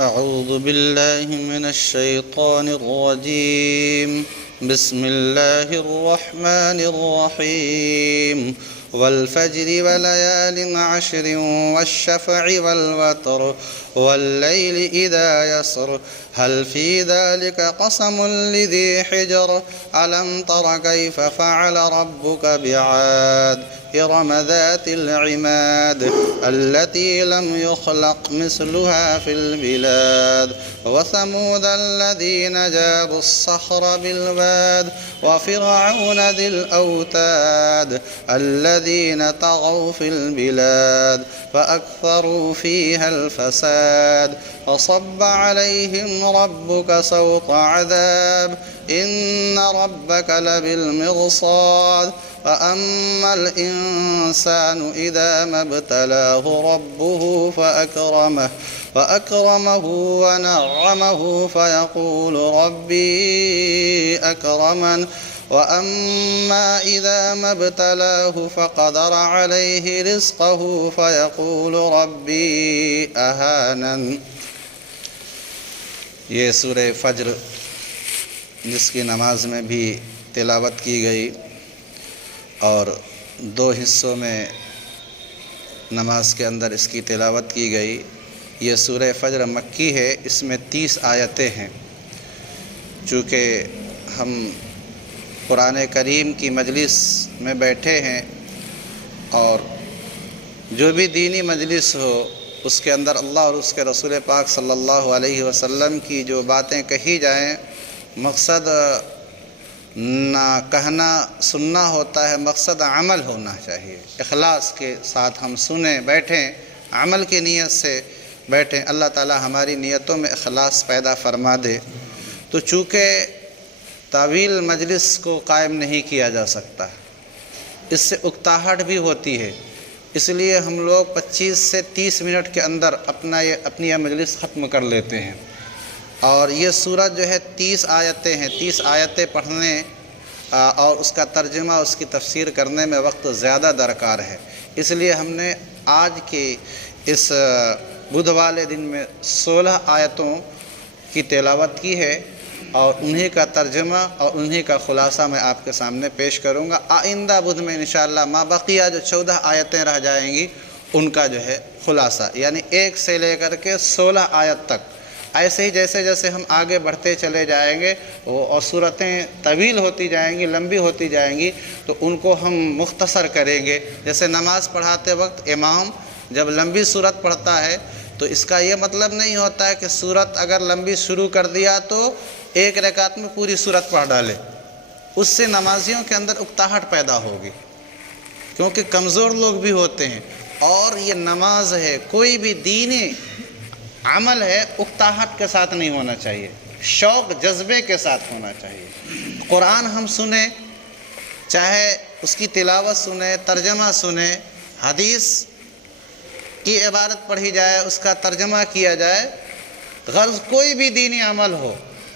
أعوذ بالله من الشيطان الرجيم. بسم الله الرحمن الرحيم. والفجر وليال عشر والشفع والوتر والليل إذا يسر هل في ذلك قسم لذي حجر ألم تر كيف فعل ربك بعاد إرم ذات العماد التي لم يخلق مثلها في البلاد وثمود الذين جابوا الصخر بالواد وفرعون ذي الأوتاد الذين طغوا في البلاد فأكثروا فيها الفساد فصب عليهم ربك سوط عذاب إن ربك لبالمرصاد فأما الإنسان إذا ما ابتلاه ربه فأكرمه ونعمه فيقول ربي أكرمن وأما إذا ما ابتلاه فقدر عليه رزقه فيقول ربي أهانن۔ یہ سورہ فجر جس کی نماز میں بھی تلاوت کی گئی اور دو حصوں میں نماز کے اندر اس کی تلاوت کی گئی۔ یہ سورہ فجر مکی ہے، اس میں 30 آیتیں ہیں۔ چونکہ ہم قرآن کریم کی مجلس میں بیٹھے ہیں اور جو بھی دینی مجلس ہو اس کے اندر اللہ اور اس کے رسول پاک صلی اللہ علیہ وسلم کی جو باتیں کہی جائیں، مقصد نہ کہنا سننا ہوتا ہے، مقصد عمل ہونا چاہیے۔ اخلاص کے ساتھ ہم سنیں، بیٹھیں، عمل کی نیت سے بیٹھیں۔ اللہ تعالی ہماری نیتوں میں اخلاص پیدا فرما دے۔ تو چونکہ طویل مجلس کو قائم نہیں کیا جا سکتا، اس سے اکتاہٹ بھی ہوتی ہے، اس لیے ہم لوگ 25 سے 30 منٹ کے اندر اپنی یہ مجلس ختم کر لیتے ہیں۔ اور یہ سورت جو ہے 30 آیتیں ہیں، 30 آیتیں پڑھنے اور اس کا ترجمہ، اس کی تفسیر کرنے میں وقت زیادہ درکار ہے۔ اس لیے ہم نے آج کے اس بدھ والے دن میں 16 آیتوں کی تلاوت کی ہے اور انہی کا ترجمہ اور انہی کا خلاصہ میں آپ کے سامنے پیش کروں گا۔ آئندہ بدھ میں انشاءاللہ ما بقیہ جو 14 آیتیں رہ جائیں گی ان کا جو ہے خلاصہ، یعنی 1 سے لے کر کے 16 آیت تک۔ ایسے ہی جیسے جیسے ہم آگے بڑھتے چلے جائیں گے اور صورتیں طویل ہوتی جائیں گی، لمبی ہوتی جائیں گی، تو ان کو ہم مختصر کریں گے۔ جیسے نماز پڑھاتے وقت امام جب لمبی صورت پڑھتا ہے تو اس کا یہ مطلب نہیں ہوتا ہے کہ صورت اگر لمبی شروع کر دیا تو 1 رکعت میں پوری صورت پڑھ ڈالے۔ اس سے نمازیوں کے اندر اکتاہٹ پیدا ہوگی، کیونکہ کمزور لوگ بھی ہوتے ہیں۔ اور یہ نماز ہے، کوئی بھی دینی عمل ہے، اکتاہٹ کے ساتھ نہیں ہونا چاہیے، شوق جذبے کے ساتھ ہونا چاہیے۔ قرآن ہم سنیں، چاہے اس کی تلاوت سنیں، ترجمہ سنیں، حدیث کی عبارت پڑھی جائے، اس کا ترجمہ کیا جائے، غرض کوئی بھی دینی عمل ہو،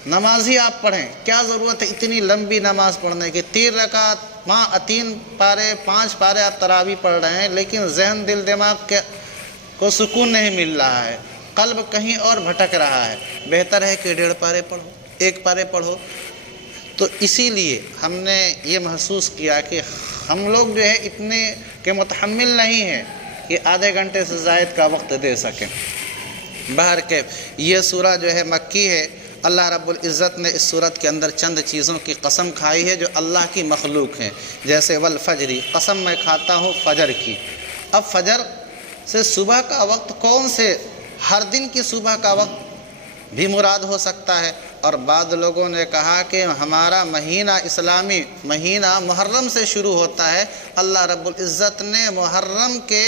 نماز ہی آپ پڑھیں، کیا ضرورت ہے اتنی لمبی نماز پڑھنے کی؟ 3 رکعت 3 پارے 5 پارے آپ تراویح پڑھ رہے ہیں، لیکن ذہن دل دماغ کو سکون نہیں مل رہا ہے، قلب کہیں اور بھٹک رہا ہے۔ بہتر ہے کہ 1.5 پارے پڑھو، 1 پارے پڑھو۔ تو اسی لیے ہم نے یہ محسوس کیا کہ ہم لوگ جو ہے اتنے کے متحمل نہیں ہیں کہ آدھے گھنٹے سے زائد کا وقت دے سکیں۔ باہر کے یہ سورہ جو ہے مکی ہے۔ اللہ رب العزت نے اس سورت کے اندر چند چیزوں کی قسم کھائی ہے جو اللہ کی مخلوق ہیں، جیسے والفجری، قسم میں کھاتا ہوں فجر کی۔ اب فجر سے صبح کا وقت کون سے؟ ہر دن کی صبح کا وقت بھی مراد ہو سکتا ہے۔ اور بعض لوگوں نے کہا کہ ہمارا مہینہ، اسلامی مہینہ محرم سے شروع ہوتا ہے، اللہ رب العزت نے محرم کے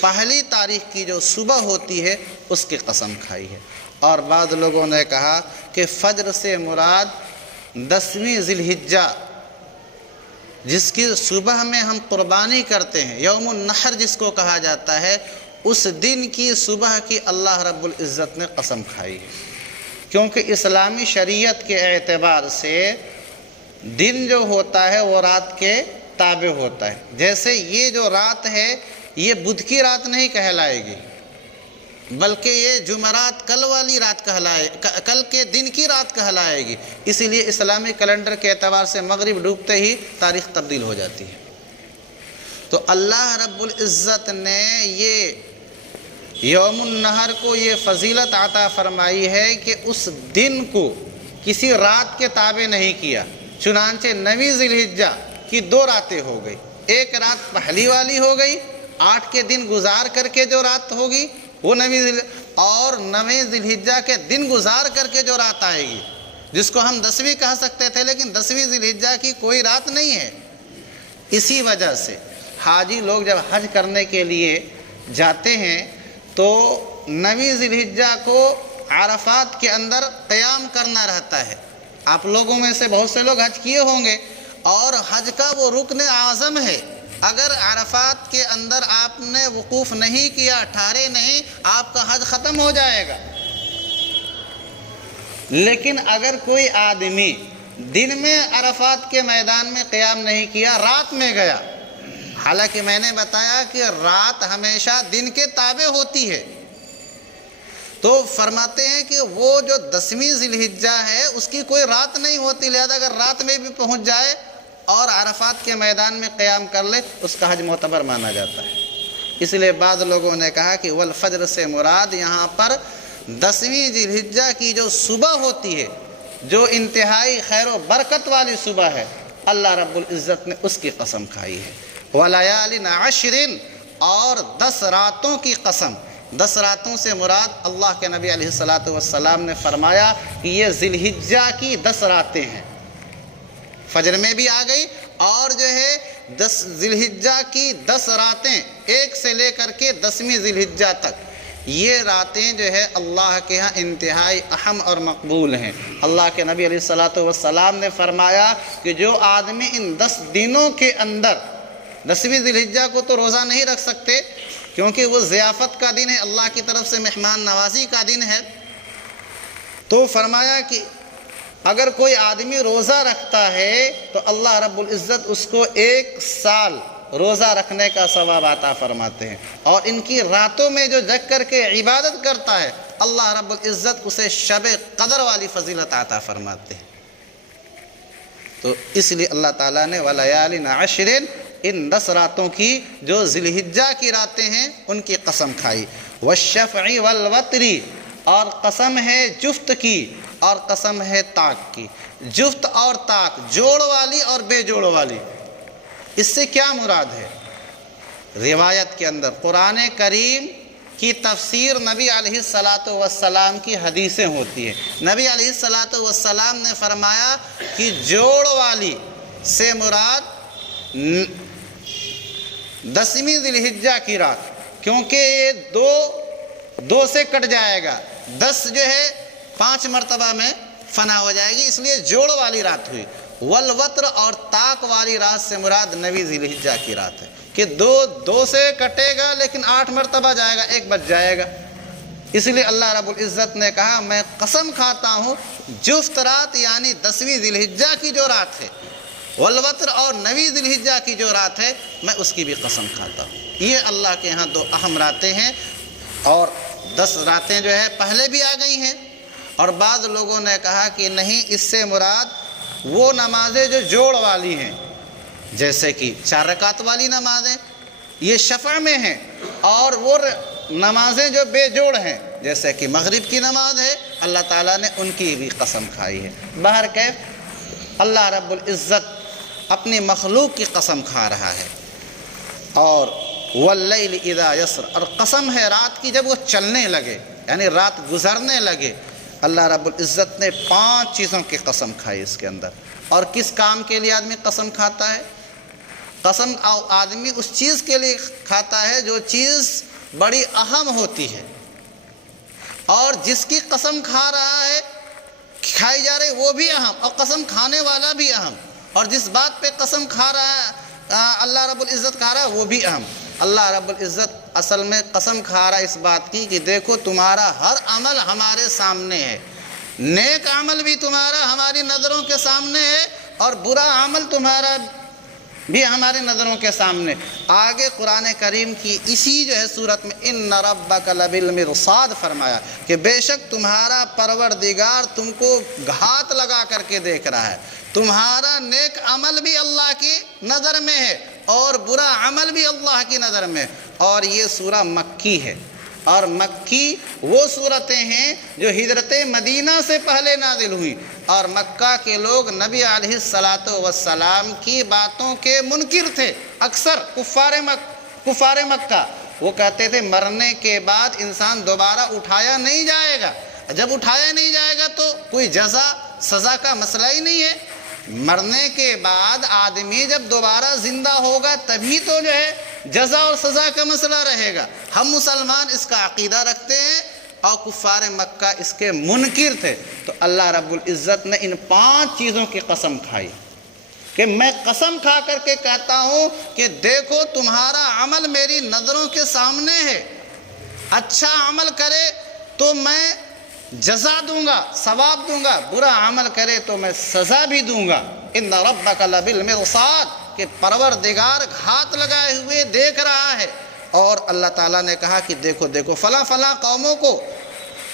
پہلی تاریخ کی جو صبح ہوتی ہے اس کی قسم کھائی ہے۔ اور بعض لوگوں نے کہا کہ فجر سے مراد 10ویں ذی الحجہ، جس کی صبح میں ہم قربانی کرتے ہیں، یوم النحر جس کو کہا جاتا ہے، اس دن کی صبح کی اللہ رب العزت نے قسم کھائی ہے۔ کیونکہ اسلامی شریعت کے اعتبار سے دن جو ہوتا ہے وہ رات کے تابع ہوتا ہے۔ جیسے یہ جو رات ہے یہ بدھ کی رات نہیں کہلائے گی، بلکہ یہ جمعرات کل والی رات کل کے دن کی رات کہلائے گی۔ اسی لیے اسلامی کیلنڈر کے اعتبار سے مغرب ڈوبتے ہی تاریخ تبدیل ہو جاتی ہے۔ تو اللہ رب العزت نے یہ یوم النحر کو یہ فضیلت عطا فرمائی ہے کہ اس دن کو کسی رات کے تابع نہیں کیا، چنانچہ 9 ذی الحجہ کی 2 راتیں ہو گئی۔ ایک رات پہلی والی ہو گئی، 8 کے دن گزار کر کے جو رات ہوگی وہ 9 اور 9 ذی الحجہ کے دن گزار کر کے جو رات آئے گی، جس کو ہم 10ویں کہہ سکتے تھے، لیکن 10ویں ذی الحجہ کی کوئی رات نہیں ہے۔ اسی وجہ سے حاجی لوگ جب حج کرنے کے لیے جاتے ہیں تو 9 ذی الحجہ کو عرفات کے اندر قیام کرنا رہتا ہے۔ آپ لوگوں میں سے بہت سے لوگ حج کیے ہوں گے، اور حج کا وہ رکن اعظم ہے۔ اگر عرفات کے اندر آپ نے وقوف نہیں کیا، ٹھہرے نہیں، آپ کا حج ختم ہو جائے گا۔ لیکن اگر کوئی آدمی دن میں عرفات کے میدان میں قیام نہیں کیا، رات میں گیا، حالانکہ میں نے بتایا کہ رات ہمیشہ دن کے تابع ہوتی ہے، تو فرماتے ہیں کہ وہ جو 10ویں ذی الحجہ ہے اس کی کوئی رات نہیں ہوتی، لہذا اگر رات میں بھی پہنچ جائے اور عرفات کے میدان میں قیام کر لے، اس کا حج معتبر مانا جاتا ہے۔ اس لیے بعض لوگوں نے کہا کہ والفجر سے مراد یہاں پر 10ویں ذی الحجہ کی جو صبح ہوتی ہے، جو انتہائی خیر و برکت والی صبح ہے، اللہ رب العزت نے اس کی قسم کھائی ہے۔ وَلَيَالٍ عَشْرٍ، اور 10 راتوں کی قسم۔ 10 راتوں سے مراد اللہ کے نبی علیہ السلام نے فرمایا کہ یہ ذی الحجہ کی 10 راتیں ہیں۔ فجر میں بھی آ گئی، اور جو ہے 10 ذی الحجہ کی 10 راتیں، 1 سے لے کر کے 10ویں ذی الحجہ تک، یہ راتیں جو ہے اللہ کے ہاں انتہائی اہم اور مقبول ہیں۔ اللہ کے نبی علیہ السلام نے فرمایا کہ جو آدمی ان 10 دنوں کے اندر، 10ویں ذی الحجہ کو تو روزہ نہیں رکھ سکتے کیونکہ وہ ضیافت کا دن ہے، اللہ کی طرف سے مہمان نوازی کا دن ہے، تو فرمایا کہ اگر کوئی آدمی روزہ رکھتا ہے تو اللہ رب العزت اس کو 1 سال روزہ رکھنے کا ثواب عطا فرماتے ہیں، اور ان کی راتوں میں جو جگ کر کے عبادت کرتا ہے اللہ رب العزت اسے شب قدر والی فضیلت عطا فرماتے ہیں۔ تو اس لیے اللہ تعالیٰ نے وَلَيَالٍ عَشْرٍ، ان 10 راتوں کی جو ذی الحجہ کی راتیں ہیں ان کی قسم کھائی۔ وَالشَّفْعِ وَالْوَتْرِ، اور قسم ہے جفت کی اور قسم ہے طاق کی۔ جفت اور طاق، جوڑ والی اور بے جوڑ والی، اس سے کیا مراد ہے؟ روایت کے اندر قرآن کریم کی تفسیر نبی علیہ السلام کی حدیثیں ہوتی ہیں۔ نبی علیہ السلام نے فرمایا کہ جوڑ والی سے مراد 10ویں ذی الحجہ کی رات، کیونکہ یہ دو سے کٹ جائے گا، 10 جو ہے 5 مرتبہ میں فنا ہو جائے گی، اس لیے جوڑ والی رات ہوئی۔ والوتر، اور طاق والی رات سے مراد 9ویں ذی الحجہ کی رات ہے کہ 2 سے کٹے گا لیکن 8 مرتبہ جائے گا، 1 بچ جائے گا۔ اس لیے اللہ رب العزت نے کہا میں قسم کھاتا ہوں جفت رات یعنی 10ویں ذی الحجہ کی جو رات ہے، والوتر اور 9ویں ذی الحجہ کی جو رات ہے، میں اس کی بھی قسم کھاتا ہوں۔ یہ اللہ کے ہاں 2 اہم راتیں ہیں، اور 10 راتیں جو ہے پہلے بھی آ گئی ہیں، اور بعض لوگوں نے کہا کہ نہیں، اس سے مراد وہ نمازیں جو جوڑ والی ہیں، جیسے کہ 4 رکعت والی نمازیں یہ شفع میں ہیں، اور وہ نمازیں جو بے جوڑ ہیں جیسے کہ مغرب کی نماز ہے، اللہ تعالیٰ نے ان کی بھی قسم کھائی ہے۔ بہرکیف اللہ رب العزت اپنی مخلوق کی قسم کھا رہا ہے۔ اور واللیل اذا یسر، اور قسم ہے رات کی جب وہ چلنے لگے، یعنی رات گزرنے لگے۔ اللہ رب العزت نے 5 چیزوں کی قسم کھائی اس کے اندر۔ اور کس کام کے لیے آدمی قسم کھاتا ہے؟ قسم آدمی اس چیز کے لیے کھاتا ہے جو چیز بڑی اہم ہوتی ہے، اور جس کی قسم کھا رہا ہے، کھائی جا رہی وہ بھی اہم، اور قسم کھانے والا بھی اہم، اور جس بات پہ قسم کھا رہا ہے اللہ رب العزت کھا رہا ہے وہ بھی اہم۔ اللہ رب العزت اصل میں قسم کھا رہا ہے اس بات کی کہ دیکھو تمہارا ہر عمل ہمارے سامنے ہے، نیک عمل بھی تمہارا ہماری نظروں کے سامنے ہے، اور برا عمل تمہارا بھی ہماری نظروں کے سامنے۔ آگے قرآن کریم کی اسی جو ہے صورت میں ان ربک لبالمرصاد فرمایا کہ بے شک تمہارا پروردگار تم کو گھات لگا کر کے دیکھ رہا ہے، تمہارا نیک عمل بھی اللہ کی نظر میں ہے اور برا عمل بھی اللہ کی نظر میں ہے۔ اور یہ سورہ مکی ہے، اور مکی وہ صورتیں ہیں جو ہجرت مدینہ سے پہلے نازل ہوئی، اور مکہ کے لوگ نبی علیہ السلام کی باتوں کے منکر تھے۔ اکثر کفار مکہ وہ کہتے تھے مرنے کے بعد انسان دوبارہ اٹھایا نہیں جائے گا، جب اٹھایا نہیں جائے گا تو کوئی جزا سزا کا مسئلہ ہی نہیں ہے، مرنے کے بعد آدمی جب دوبارہ زندہ ہوگا تبھی تو جو ہے جزا اور سزا کا مسئلہ رہے گا۔ ہم مسلمان اس کا عقیدہ رکھتے ہیں اور کفار مکہ اس کے منکر تھے۔ تو اللہ رب العزت نے ان 5 چیزوں کی قسم کھائی کہ میں قسم کھا کر کے کہتا ہوں کہ دیکھو تمہارا عمل میری نظروں کے سامنے ہے، اچھا عمل کرے تو میں جزا دوں گا، ثواب دوں گا، برا عمل کرے تو میں سزا بھی دوں گا۔ ان ربک لبالمرصاد کہ پروردگار گھات لگائے ہوئے دیکھ رہا ہے۔ اور اللہ تعالیٰ نے کہا کہ دیکھو فلاں قوموں کو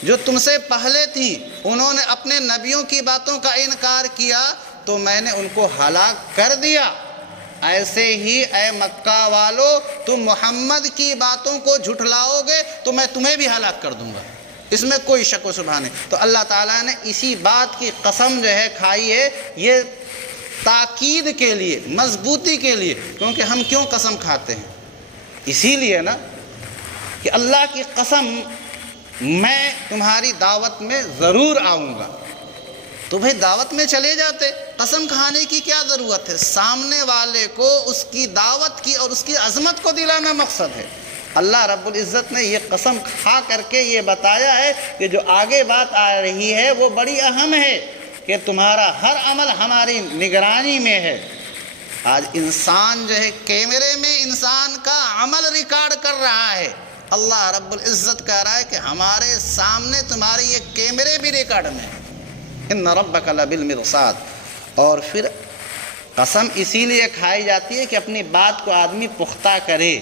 جو تم سے پہلے تھی انہوں نے اپنے نبیوں کی باتوں کا انکار کیا تو میں نے ان کو ہلاک کر دیا، ایسے ہی اے مکہ والو تم محمد کی باتوں کو جھٹلاؤ گے تو میں تمہیں بھی ہلاک کر دوں گا، اس میں کوئی شک و شبہ نہیں۔ تو اللہ تعالیٰ نے اسی بات کی قسم جو ہے کھائی ہے، یہ تاکید کے لیے، مضبوطی کے لیے۔ کیونکہ ہم کیوں قسم کھاتے ہیں؟ اسی لیے نا کہ اللہ کی قسم میں تمہاری دعوت میں ضرور آؤں گا، تو بھئی دعوت میں چلے جاتے، قسم کھانے کی کیا ضرورت ہے؟ سامنے والے کو اس کی دعوت کی اور اس کی عظمت کو دلانا مقصد ہے۔ اللہ رب العزت نے یہ قسم کھا کر کے یہ بتایا ہے کہ جو آگے بات آ رہی ہے وہ بڑی اہم ہے کہ تمہارا ہر عمل ہماری نگرانی میں ہے۔ آج انسان جو ہے کیمرے میں انسان کا عمل ریکارڈ کر رہا ہے، اللہ رب العزت کہہ رہا ہے کہ ہمارے سامنے تمہارے یہ کیمرے بھی ریکارڈ میں ہیں۔ ان ربک لبالمرصاد۔ اور پھر قسم اسی لیے کھائی جاتی ہے کہ اپنی بات کو آدمی پختہ کرے۔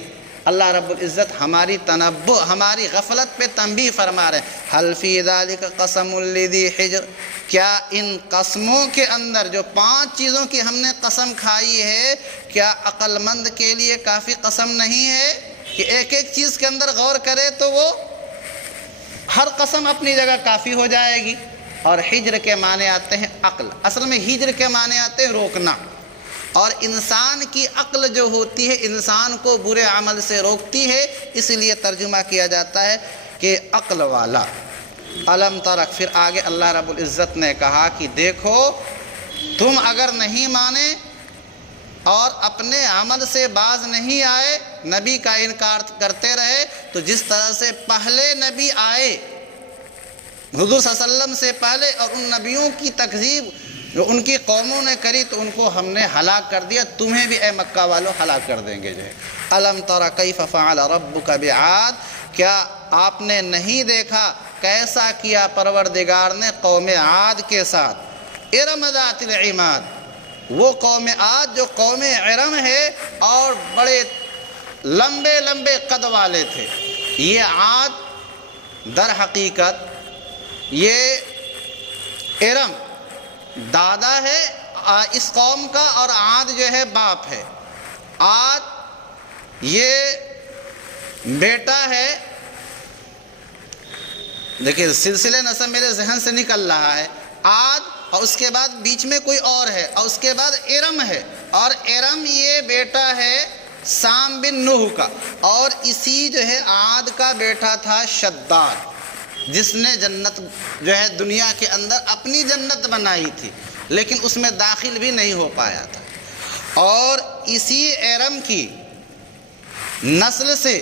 اللہ رب العزت ہماری تنبہ، ہماری غفلت پہ تنبیہ فرما رہے ہیں۔ حل فی ذالک قسم لذی حجر، کیا ان قسموں کے اندر جو 5 چیزوں کی ہم نے قسم کھائی ہے، کیا عقل مند کے لیے کافی قسم نہیں ہے کہ ایک ایک چیز کے اندر غور کرے تو وہ ہر قسم اپنی جگہ کافی ہو جائے گی۔ اور حجر کے معنی آتے ہیں عقل، اصل میں ہجر کے معنی آتے ہیں روکنا، اور انسان کی عقل جو ہوتی ہے انسان کو برے عمل سے روکتی ہے، اس لیے ترجمہ کیا جاتا ہے کہ عقل والا۔ علم ترک، پھر آگے اللہ رب العزت نے کہا کہ دیکھو تم اگر نہیں مانے اور اپنے عمل سے باز نہیں آئے، نبی کا انکار کرتے رہے، تو جس طرح سے پہلے نبی آئے حضور صلی اللہ علیہ وسلم سے پہلے اور ان نبیوں کی تکذیب جو ان کی قوموں نے کری تو ان کو ہم نے ہلاک کر دیا، تمہیں بھی اے مکہ والوں ہلاک کر دیں گے جو ہے۔ الم تر کیف فعل ربک بعاد، کیا آپ نے نہیں دیکھا کیسا کیا پروردگار نے قوم عاد کے ساتھ؟ ارم ذات العماد، وہ قوم عاد جو قوم ارم ہے اور بڑے لمبے لمبے قد والے تھے۔ یہ عاد در حقیقت یہ ارم دادا ہے اس قوم کا اور عاد جو ہے باپ ہے۔ عاد یہ بیٹا ہے، دیکھیں سلسلے نسب میرے ذہن سے نکل رہا ہے، عاد اور اس کے بعد بیچ میں کوئی اور ہے اور اس کے بعد ارم ہے، اور ارم یہ بیٹا ہے سام بن نوح کا، اور اسی جو ہے عاد کا بیٹا تھا شداد، جس نے جنت جو ہے دنیا کے اندر اپنی جنت بنائی تھی لیکن اس میں داخل بھی نہیں ہو پایا تھا۔ اور اسی ارم کی نسل سے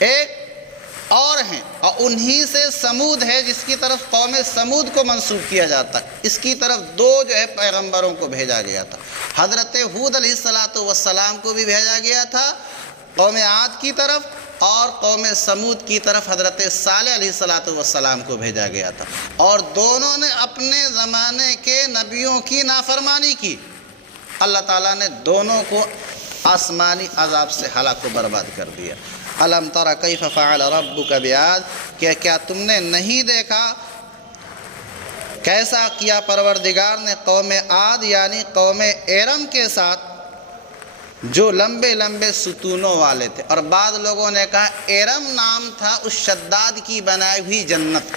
ایک اور ہیں اور انہی سے سمود ہے جس کی طرف قوم سمود کو منسوب کیا جاتا ہے، اس کی طرف 2 جو ہے پیغمبروں کو بھیجا گیا تھا، حضرت ہود علیہ السلام کو بھی بھیجا گیا تھا قوم عاد کی طرف، اور قوم سمود کی طرف حضرت صالح علیہ السلام کو بھیجا گیا تھا، اور دونوں نے اپنے زمانے کے نبیوں کی نافرمانی کی۔ اللہ تعالیٰ نے دونوں کو آسمانی عذاب سے ہلاک و برباد کر دیا۔ الم تر کیف فعل ربک بعاد، کیا تم نے نہیں دیکھا کیسا کیا پروردگار نے قوم عاد یعنی قوم ارم کے ساتھ، جو لمبے لمبے ستونوں والے تھے۔ اور بعض لوگوں نے کہا ارم نام تھا اس شداد کی بنائی ہوئی جنت،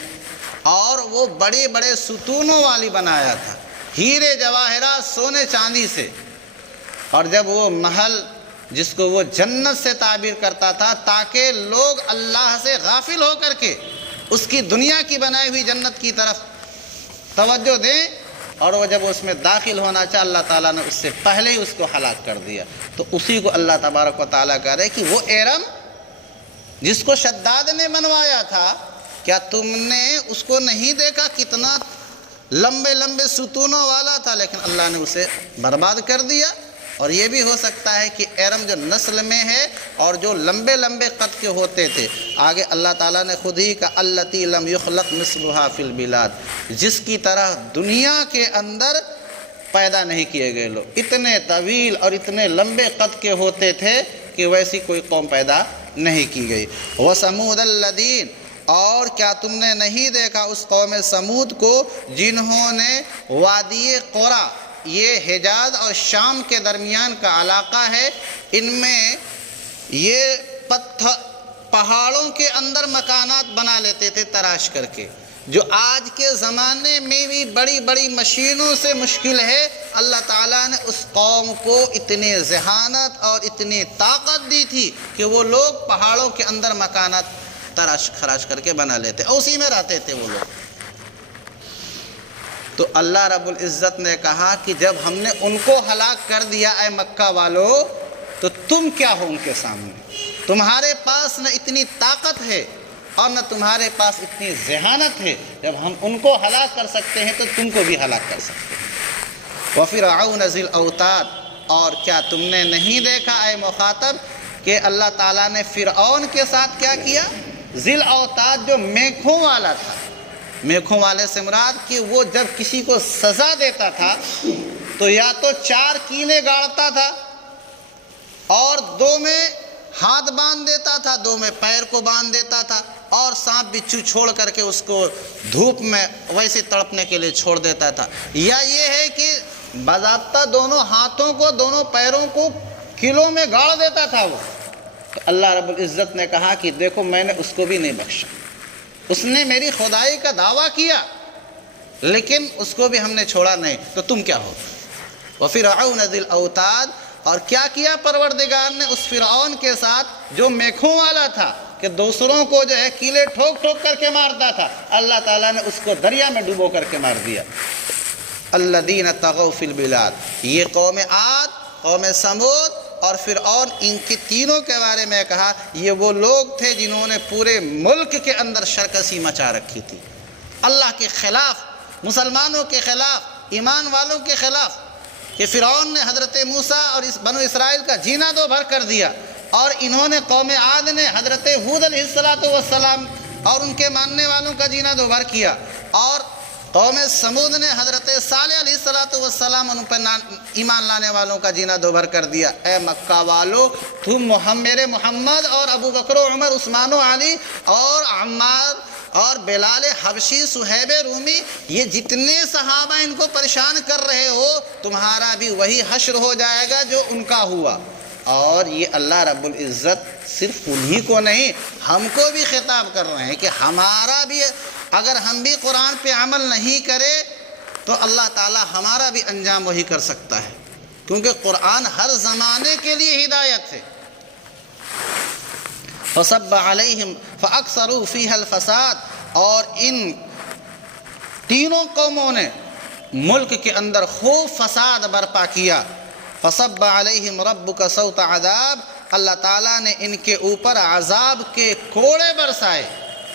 اور وہ بڑے بڑے ستونوں والی بنایا تھا، ہیرے جواہرات سونے چاندی سے۔ اور جب وہ محل جس کو وہ جنت سے تعبیر کرتا تھا تاکہ لوگ اللہ سے غافل ہو کر کے اس کی دنیا کی بنائی ہوئی جنت کی طرف توجہ دیں، اور وہ جب اس میں داخل ہونا چاہا اللہ تعالیٰ نے اس سے پہلے ہی اس کو ہلاک کر دیا۔ تو اسی کو اللہ تبارک و تعالیٰ کہہ رہے کہ وہ ارم جس کو شداد نے بنوایا تھا، کیا تم نے اس کو نہیں دیکھا کتنا لمبے لمبے ستونوں والا تھا، لیکن اللہ نے اسے برباد کر دیا۔ اور یہ بھی ہو سکتا ہے کہ ارم جو نسل میں ہے اور جو لمبے لمبے قد کے ہوتے تھے، آگے اللہ تعالیٰ نے خود ہی کہا التی لم یخلق مثلها فی البلاد، جس کی طرح دنیا کے اندر پیدا نہیں کیے گئے لوگ، اتنے طویل اور اتنے لمبے قد کے ہوتے تھے کہ ویسی کوئی قوم پیدا نہیں کی گئی۔ وثمود الذین، اور کیا تم نے نہیں دیکھا اس قوم سمود کو جنہوں نے وادی قرا، یہ حجاز اور شام کے درمیان کا علاقہ ہے، ان میں یہ پہاڑوں کے اندر مکانات بنا لیتے تھے تراش کر کے، جو آج کے زمانے میں بھی بڑی بڑی مشینوں سے مشکل ہے۔ اللہ تعالیٰ نے اس قوم کو اتنی ذہانت اور اتنی طاقت دی تھی کہ وہ لوگ پہاڑوں کے اندر مکانات تراش خراش کر کے بنا لیتے، اور اسی میں رہتے تھے وہ لوگ۔ تو اللہ رب العزت نے کہا کہ جب ہم نے ان کو ہلاک کر دیا اے مکہ والو، تو تم کیا ہو ان کے سامنے؟ تمہارے پاس نہ اتنی طاقت ہے اور نہ تمہارے پاس اتنی ذہانت ہے، جب ہم ان کو ہلاک کر سکتے ہیں تو تم کو بھی ہلاک کر سکتے ہیں۔ وَفِرْعَوْنَ ذِی الْأَوْتَادِ، اور کیا تم نے نہیں دیکھا اے مخاطب کہ اللہ تعالیٰ نے فرعون کے ساتھ کیا کیا؟ ذی الاوتاد، جو میکھوں والا تھا۔ میکھوں والے سے مراد کہ وہ جب کسی کو سزا دیتا تھا تو یا تو 4 کیلیں گاڑتا تھا، اور 2 میں ہاتھ باندھ دیتا تھا، 2 میں پیر کو باندھ دیتا تھا، اور سانپ بچھو چھوڑ کر کے اس کو دھوپ میں ویسے تڑپنے کے لیے چھوڑ دیتا تھا، یا یہ ہے کہ باضابطہ دونوں ہاتھوں کو دونوں پیروں کو کیلوں میں گاڑ دیتا تھا وہ۔ تو اللہ رب العزت نے کہا کہ دیکھو میں نے اس کو بھی نہیں بخشا، اس نے میری خدائی کا دعویٰ کیا لیکن اس کو بھی ہم نے چھوڑا نہیں، تو تم کیا ہو؟ وَفِرْعَوْنَ ذِی الْأَوْتَادِ، اور کیا کیا پروردگار نے اس فرعون کے ساتھ جو میکھوں والا تھا کہ دوسروں کو جو ہے کیلے ٹھوک ٹھوک کر کے مارتا تھا، اللہ تعالیٰ نے اس کو دریا میں ڈبو کر کے مار دیا۔ الَّذِينَ طَغَوْا فِی الْبِلَادِ، یہ قوم عاد، قوم سمود اور فرعون، ان کی تینوں کے بارے میں کہا یہ وہ لوگ تھے جنہوں نے پورے ملک کے اندر شرکسی مچا رکھی تھی، اللہ کے خلاف، مسلمانوں کے خلاف، ایمان والوں کے خلاف، کہ فرعون نے حضرت موسیٰ اور اس بنو اسرائیل کا جینا دو بھر کر دیا، اور انہوں نے قوم عاد نے حضرت ہود علیہ السلام اور ان کے ماننے والوں کا جینا دو بھر کیا، اور قوم سمود نے حضرت صالح علیہ السلام ان پر ایمان لانے والوں کا جینا دو بھر کر دیا۔ اے مکہ والو، تم میرے محمد اور ابو بکر و عمر، عثمان و علی اور عمار اور بلال حبشی، صہیب رومی، یہ جتنے صحابہ ان کو پریشان کر رہے ہو، تمہارا بھی وہی حشر ہو جائے گا جو ان کا ہوا۔ اور یہ اللہ رب العزت صرف انہی کو نہیں، ہم کو بھی خطاب کر رہے ہیں کہ ہمارا بھی، اگر ہم بھی قرآن پہ عمل نہیں کرے تو اللہ تعالی ہمارا بھی انجام وہی کر سکتا ہے، کیونکہ قرآن ہر زمانے کے لیے ہدایت ہے۔ فَصَبَّ عَلَيْهِمْ فَأَكْثَرُوا فِيهَا الْفَسَادَ، اور ان تینوں قوموں نے ملک کے اندر خوب فساد برپا کیا۔ فَصَبَّ عَلَيْهِمْ رَبُّكَ صَوْتَ عَذَابٍ، اللہ تعالیٰ نے ان کے اوپر عذاب کے کوڑے برسائے،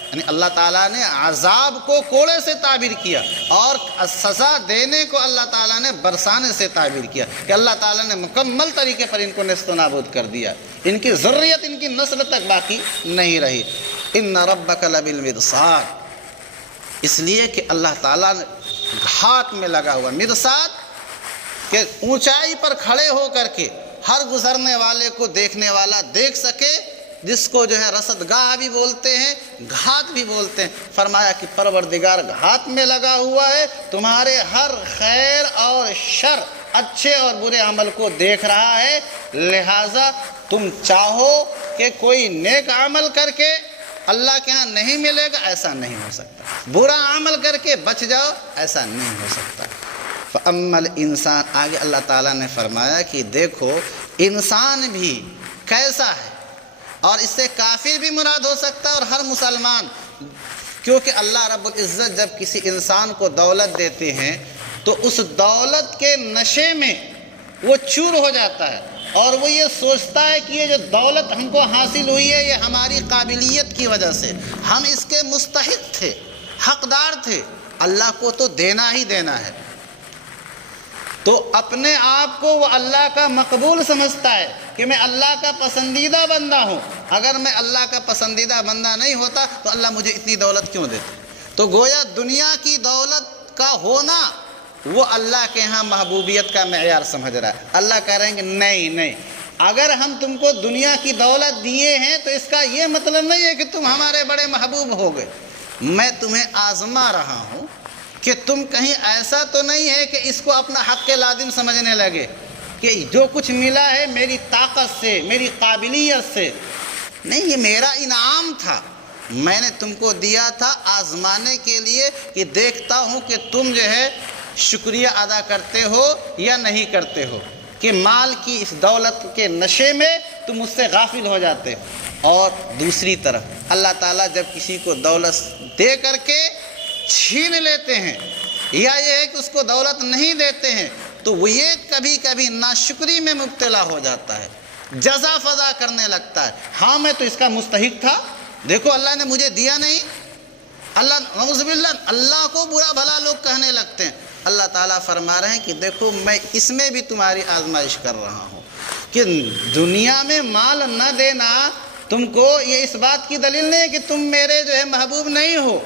یعنی اللہ تعالیٰ نے عذاب کو کوڑے سے تعبیر کیا، اور سزا دینے کو اللہ تعالیٰ نے برسانے سے تعبیر کیا، کہ اللہ تعالیٰ نے مکمل طریقے پر ان کو نیست و نابود کر دیا، ان کی ذریت، ان کی نسل تک باقی نہیں رہی۔ ان ربک لبالمرصاد، اس لیے کہ اللہ تعالیٰ نے ہاتھ میں لگا ہوا، مرصاد کہ اونچائی پر کھڑے ہو کر کے ہر گزرنے والے کو دیکھنے والا دیکھ سکے، جس کو جو ہے رصدگاہ بھی بولتے ہیں، گھات بھی بولتے ہیں۔ فرمایا کہ پروردگار گھات میں لگا ہوا ہے، تمہارے ہر خیر اور شر، اچھے اور برے عمل کو دیکھ رہا ہے، لہٰذا تم چاہو کہ کوئی نیک عمل کر کے اللہ کے ہاں نہیں ملے گا، ایسا نہیں ہو سکتا، برا عمل کر کے بچ جاؤ، ایسا نہیں ہو سکتا۔ فَأَمَّا الْإِنسان، آگے اللہ تعالیٰ نے فرمایا کہ دیکھو انسان بھی کیسا ہے، اور اس سے کافر بھی مراد ہو سکتا ہے اور ہر مسلمان، کیونکہ اللہ رب العزت جب کسی انسان کو دولت دیتے ہیں تو اس دولت کے نشے میں وہ چور ہو جاتا ہے، اور وہ یہ سوچتا ہے کہ یہ جو دولت ہم کو حاصل ہوئی ہے یہ ہماری قابلیت کی وجہ سے، ہم اس کے مستحق تھے، حقدار تھے، اللہ کو تو دینا ہی دینا ہے، تو اپنے آپ کو وہ اللہ کا مقبول سمجھتا ہے کہ میں اللہ کا پسندیدہ بندہ ہوں، اگر میں اللہ کا پسندیدہ بندہ نہیں ہوتا تو اللہ مجھے اتنی دولت کیوں دیتے؟ تو گویا دنیا کی دولت کا ہونا وہ اللہ کے ہاں محبوبیت کا معیار سمجھ رہا ہے۔ اللہ کہہ رہے ہیں کہ نہیں، اگر ہم تم کو دنیا کی دولت دیے ہیں تو اس کا یہ مطلب نہیں ہے کہ تم ہمارے بڑے محبوب ہو گئے، میں تمہیں آزما رہا ہوں کہ تم کہیں ایسا تو نہیں ہے کہ اس کو اپنا حق لازم سمجھنے لگے کہ جو کچھ ملا ہے میری طاقت سے، میری قابلیت سے، نہیں، یہ میرا انعام تھا، میں نے تم کو دیا تھا آزمانے کے لیے کہ دیکھتا ہوں کہ تم جو ہے شکریہ ادا کرتے ہو یا نہیں کرتے ہو، کہ مال کی اس دولت کے نشے میں تم اس سے غافل ہو جاتے ہو۔ اور دوسری طرف اللہ تعالیٰ جب کسی کو دولت دے کر کے چھین لیتے ہیں، یا یہ ہے کہ اس کو دولت نہیں دیتے ہیں، تو وہ یہ کبھی کبھی ناشکری میں مبتلا ہو جاتا ہے، جزا فضا کرنے لگتا ہے، ہاں میں تو اس کا مستحق تھا، دیکھو اللہ نے مجھے دیا نہیں، اللہ نعوذ باللہ اللہ کو برا بھلا لوگ کہنے لگتے ہیں۔ اللہ تعالیٰ فرما رہے ہیں کہ دیکھو میں اس میں بھی تمہاری آزمائش کر رہا ہوں کہ دنیا میں مال نہ دینا تم کو یہ اس بات کی دلیل نہیں ہے کہ تم میرے جو ہے محبوب نہیں ہو۔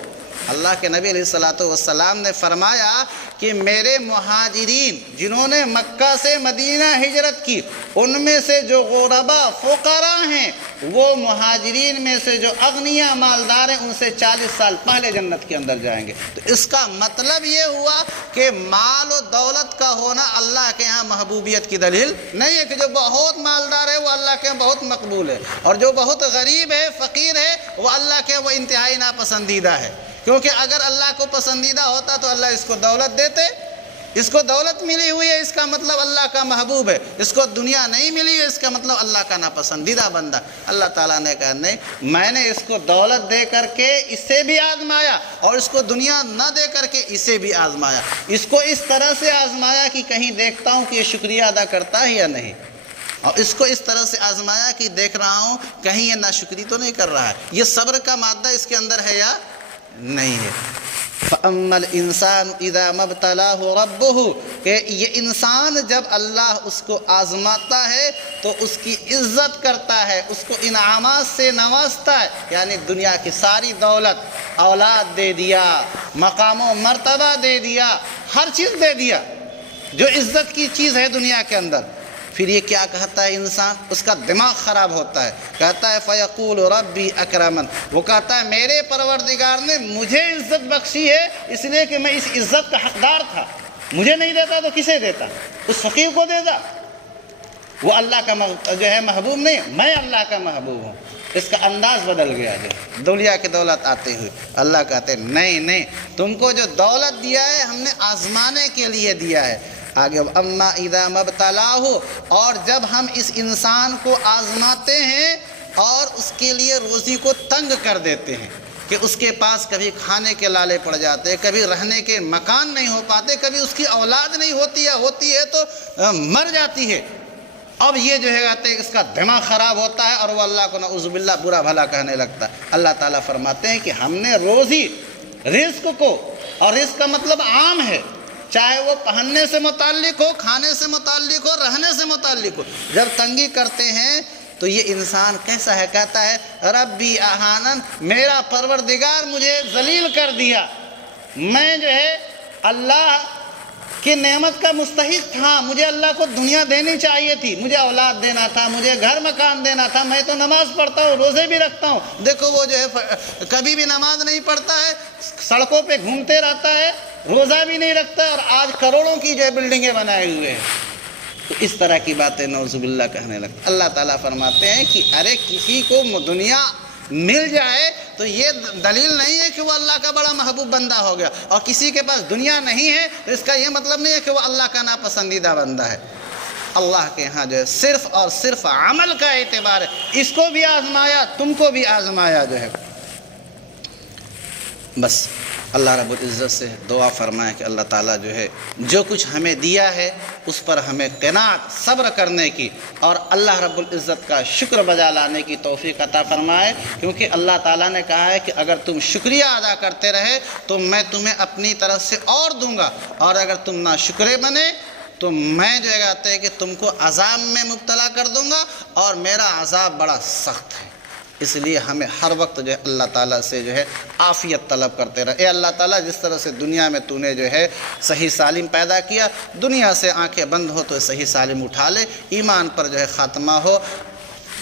اللہ کے نبی علیہ الصلوۃ نے فرمایا کہ میرے مہاجرین جنہوں نے مکہ سے مدینہ ہجرت کی، ان میں سے جو غربا فقراء ہیں، وہ مہاجرین میں سے جو اغنیاء مالدار ہیں ان سے 40 سال پہلے جنت کے اندر جائیں گے۔ تو اس کا مطلب یہ ہوا کہ مال و دولت کا ہونا اللہ کے ہاں محبوبیت کی دلیل نہیں ہے، کہ جو بہت مالدار ہے وہ اللہ کے ہاں بہت مقبول ہے، اور جو بہت غریب ہے، فقیر ہے، وہ اللہ کے وہ انتہائی ناپسندیدہ ہے، کیونکہ اگر اللہ کو پسندیدہ ہوتا تو اللہ اس کو دولت دیتے۔ اس کو دولت ملی ہوئی ہے، اس کا مطلب اللہ کا محبوب ہے، اس کو دنیا نہیں ملی ہے، اس کا مطلب اللہ کا ناپسندیدہ بندہ۔ اللہ تعالیٰ نے کہا نہیں، میں نے اس کو دولت دے کر کے اسے بھی آزمایا، اور اس کو دنیا نہ دے کر کے اسے بھی آزمایا، اس کو اس طرح سے آزمایا کہ کہیں دیکھتا ہوں کہ یہ شکریہ ادا کرتا ہے یا نہیں، اور اس کو اس طرح سے آزمایا کہ دیکھ رہا ہوں کہیں یہ ناشکری تو نہیں کر رہا ہے، یہ صبر کا مادہ اس کے اندر ہے یا نہیں ہے۔ فَأَمَّا الْإِنسَانُ إِذَا مَا ابْتَلَاهُ رَبُّهُ، کہ یہ انسان جب اللہ اس کو آزماتا ہے تو اس کی عزت کرتا ہے، اس کو انعامات سے نوازتا ہے، یعنی دنیا کی ساری دولت، اولاد دے دیا، مقام و مرتبہ دے دیا، ہر چیز دے دیا جو عزت کی چیز ہے دنیا کے اندر، پھر یہ کیا کہتا ہے انسان؟ اس کا دماغ خراب ہوتا ہے، کہتا ہے فَيَقُولُ رَبِّي أَكْرَمَنِ، وہ کہتا ہے میرے پروردگار نے مجھے عزت بخشی ہے اس لیے کہ میں اس عزت کا حقدار تھا، مجھے نہیں دیتا تو کسے دیتا؟ اس فقیر کو دیتا۔ وہ اللہ کا جو ہے محبوب نہیں، میں اللہ کا محبوب ہوں۔ اس کا انداز بدل گیا ہے دنیا کی دولت آتے ہوئے۔ اللہ کہتے ہیں نہیں، تم کو جو دولت دیا ہے ہم نے آزمانے کے لیے دیا ہے۔ آگے اما اذا مبتلاہ، اور جب ہم اس انسان کو آزماتے ہیں اور اس کے لیے روزی کو تنگ کر دیتے ہیں کہ اس کے پاس کبھی کھانے کے لالے پڑ جاتے، کبھی رہنے کے مکان نہیں ہو پاتے، کبھی اس کی اولاد نہیں ہوتی یا ہوتی ہے تو مر جاتی ہے، اب یہ جو ہے کہتے ہیں اس کا دماغ خراب ہوتا ہے اور وہ اللہ کو نعوذ باللہ برا بھلا کہنے لگتا ہے۔ اللہ تعالیٰ فرماتے ہیں کہ ہم نے روزی، رزق کو، اور رزق کا مطلب عام ہے، چاہے وہ پہننے سے متعلق ہو، کھانے سے متعلق ہو، رہنے سے متعلق ہو، جب تنگی کرتے ہیں تو یہ انسان کیسا ہے؟ کہتا ہے ربی اہانن، میرا پروردگار مجھے ذلیل کر دیا، میں جو ہے اللہ کہ نعمت کا مستحق تھا، مجھے اللہ کو دنیا دینی چاہیے تھی، مجھے اولاد دینا تھا، مجھے گھر مکان دینا تھا، میں تو نماز پڑھتا ہوں، روزے بھی رکھتا ہوں، دیکھو وہ جو ہے کبھی بھی نماز نہیں پڑھتا ہے، سڑکوں پہ گھومتے رہتا ہے، روزہ بھی نہیں رکھتا، اور آج کروڑوں کی جو ہے بلڈنگیں بنائے ہوئے ہیں۔ تو اس طرح کی باتیں نعوذ باللہ کہنے لگتا۔ اللہ تعالیٰ فرماتے ہیں کہ ارے کسی کو دنیا مل جائے تو یہ دلیل نہیں ہے کہ وہ اللہ کا بڑا محبوب بندہ ہو گیا، اور کسی کے پاس دنیا نہیں ہے تو اس کا یہ مطلب نہیں ہے کہ وہ اللہ کا ناپسندیدہ بندہ ہے۔ اللہ کے ہاں جو ہے صرف اور صرف عمل کا اعتبار ہے۔ اس کو بھی آزمایا، تم کو بھی آزمایا جو ہے۔ بس اللہ رب العزت سے دعا فرمائے کہ اللہ تعالیٰ جو ہے جو کچھ ہمیں دیا ہے اس پر ہمیں قناعت صبر کرنے کی اور اللہ رب العزت کا شکر بجا لانے کی توفیق عطا فرمائے، کیونکہ اللہ تعالیٰ نے کہا ہے کہ اگر تم شکریہ ادا کرتے رہے تو میں تمہیں اپنی طرف سے اور دوں گا، اور اگر تم ناشکرے بنے تو میں جو ہے کہتے ہیں کہ تم کو عذاب میں مبتلا کر دوں گا، اور میرا عذاب بڑا سخت ہے۔ اس لیے ہمیں ہر وقت جو ہے اللہ تعالیٰ سے جو ہے عافیت طلب کرتے رہے۔ اے اللہ تعالیٰ جس طرح سے دنیا میں تو نے جو ہے صحیح سالم پیدا کیا، دنیا سے آنکھیں بند ہو تو صحیح سالم اٹھا لے، ایمان پر جو ہے خاتمہ ہو،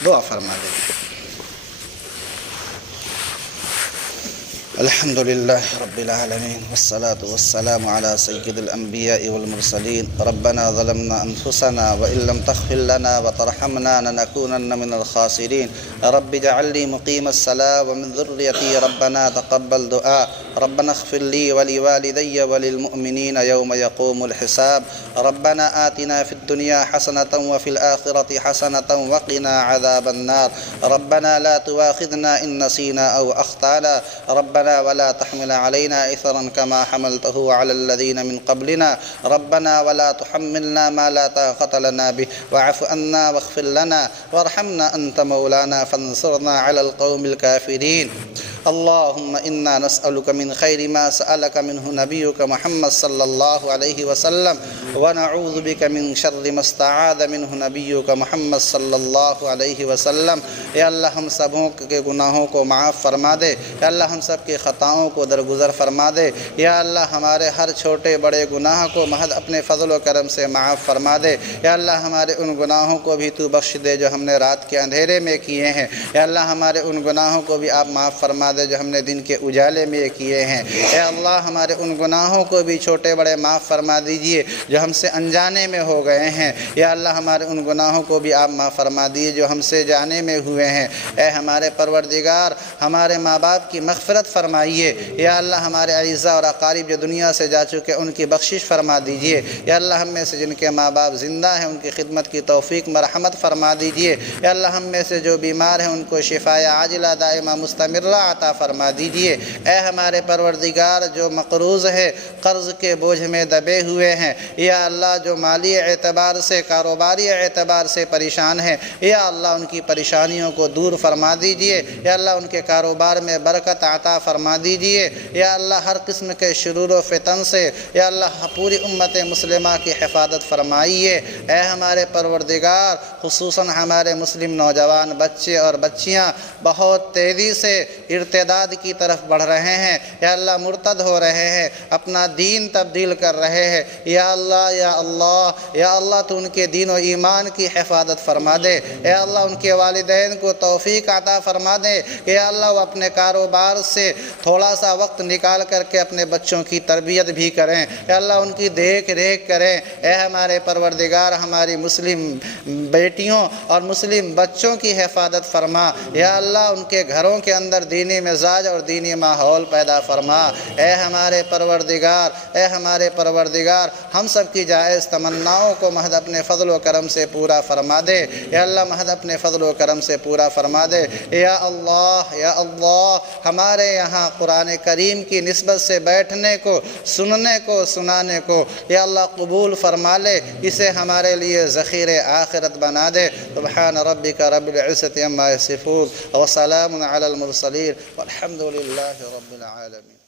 دعا فرما دے۔ الحمد لله رب العالمين والصلاة والسلام على سيد الأنبياء والمرسلين ربنا ظلمنا أنفسنا وإن لم تغفر لنا وترحمنا لنكونن من الخاسرين رب اجعل لي مقيم الصلاة ومن ذريتي ربنا تقبل دعاء ربنا اغفر لي ولوالدي وللمؤمنين يوم يقوم الحساب ربنا آتنا في الدنيا حسنة وفي الآخرة حسنة وقنا عذاب النار ربنا لا تؤاخذنا إن نسينا أو أخطأنا ربنا ولا تحمل علينا إثرا كما حملته على الذين من قبلنا ربنا ولا تحملنا ما لا طاقة لنا به واعف عنا واغفر لنا وارحمنا أنت مولانا فانصرنا على القوم الكافرين اللهم إنا نسألك من خير ما سألك منه نبيك محمد صلى الله عليه وسلم ونعوذ بك من شر ما استعاذ منه نبيك محمد صلی اللہ علیہ وسلم۔ اے اللہ ہم سبوں کے گناہوں کو معاف فرما دے، اے اللہ ہم سب کے خطاؤں کو درگزر فرما دے، یا اللہ ہمارے ہر چھوٹے بڑے گناہ کو محض اپنے فضل و کرم سے معاف فرما دے، یا اللہ ہمارے ان گناہوں کو بھی تو بخش دے جو ہم نے رات کے اندھیرے میں کیے ہیں، یا اللہ ہمارے ان گناہوں کو بھی آپ معاف فرما دے جو ہم نے دن کے اجالے میں کیے ہیں، اے اللہ ہمارے ان گناہوں کو بھی چھوٹے بڑے معاف فرما دیجئے جو ہم سے انجانے میں ہو گئے ہیں، یا اللہ ہمارے ان گناہوں کو بھی آپ معاف فرما دیجئے جو ہم سے جانے میں ہوئے ہیں۔ اے ہمارے پروردگار ہمارے ماں باپ کی مغفرت فرمائیے، یا اللہ ہمارے اعزاء اور اقارب جو دنیا سے جا چکے ان کی بخشش فرما دیجئے، یا اللہ ہم میں سے جن کے ماں باپ زندہ ہیں ان کی خدمت کی توفیق مرحمت فرما دیجئے، یا اللہ ہم میں سے جو بیمار ہیں ان کو شفائے عاجلہ دائمہ مستمرہ عطا فرما دیجئے۔ اے ہمارے پروردگار جو مقروض ہے، قرض کے بوجھ میں دبے ہوئے ہیں، یا اللہ جو مالی اعتبار سے کاروباری اعتبار سے پریشان ہیں، یا اللہ ان کی پریشانیوں کو دور فرما دیجئے، یا اللہ ان کے کاروبار میں برکت عطا فرما دیجئے، یا اللہ ہر قسم کے شرور و فتن سے یا اللہ پوری امت مسلمہ کی حفاظت فرمائیے۔ اے ہمارے پروردگار خصوصاً ہمارے مسلم نوجوان بچے اور بچیاں بہت تیزی سے ارتداد کی طرف بڑھ رہے ہیں، یا اللہ مرتد ہو رہے ہیں، اپنا دین تبدیل کر رہے ہیں، یا اللہ یا اللہ یا اللہ تو ان کے دین و ایمان کی حفاظت فرما دے، اے اللہ ان کے والدین کو توفیق عطا فرما دے کہ یا اللہ وہ اپنے کاروبار سے تھوڑا سا وقت نکال کر کے اپنے بچوں کی تربیت بھی کریں، یا اللہ ان کی دیکھ ریکھ کریں۔ اے ہمارے پروردگار ہماری مسلم بیٹیوں اور مسلم بچوں کی حفاظت فرما، یا اللہ ان کے گھروں کے اندر دینی مزاج اور دینی ماحول پیدا فرما۔ اے ہمارے پروردگار ہم سب کی جائز تمناؤں کو محض اپنے فضل و کرم سے پورا فرما دے، یا اللہ محض اپنے فضل و کرم سے پورا فرما دے۔ یا اللہ ہمارے یہاں قرآن کریم کی نسبت سے بیٹھنے کو سننے کو سنانے کو یا اللہ قبول فرما لے، اسے ہمارے لیے ذخیر آخرت بنا دے۔ سبحان ربک رب العزت عما یصفون وسلام علی المرسلین والحمد للہ رب العالمین۔